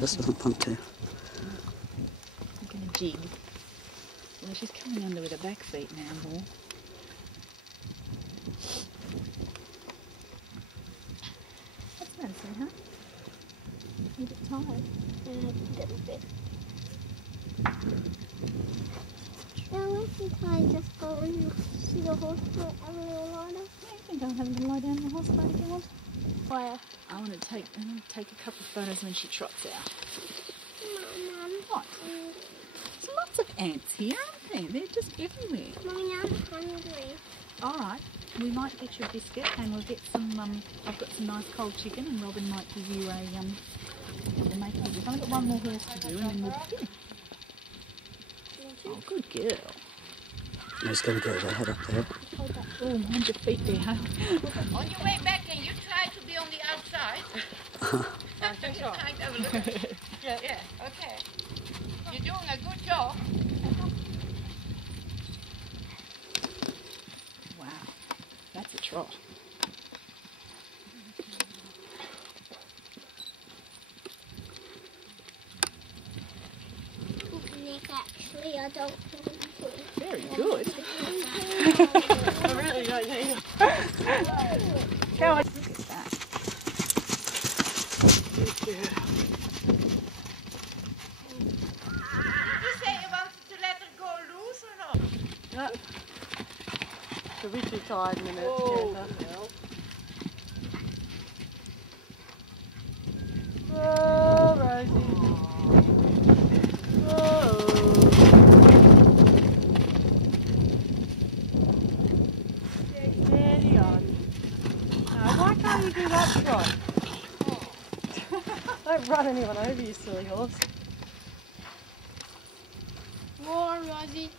just doesn't want to. I'm going to jig. Well, she's coming under with her back feet now more. What's that, sweetheart? You get tired? A little bit. Now if I just go and see the horse for a little while? Yeah, you can go and have a lie down in the horse boat if you want. Fire. I want to take a couple of photos when she trots out. Mum, What? There's lots of ants here, aren't there? They're just everywhere. Mommy, I'm hungry. All right, we might get you a biscuit and we'll get some, I've got some nice cold chicken and Robin might give you a, we'll make it. We've only got one more horse to do and then we'll begin. Oh, good girl. He's going to get her head up there. Oh, mind your feet there, huh? On your way back, can you try to be on the outside? Kind of a look. Yeah, okay. You're doing a good job. Wow, that's a trot. Nick, actually, I don't think Very good. I really don't need it. Go on. Look at that. Did you say you wanted to let her go loose or not? She'll be too tired in a minute. Oh, Oh, Rosie. Oh. Steady on. Now, why can't you do that trot? Don't run anyone over, you silly horse. more, Rosie.